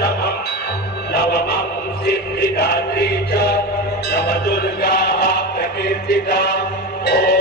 नवमम् नवमम् सिद्धिदात्री च नवदुर्गाः प्रकीर्तिता ॐ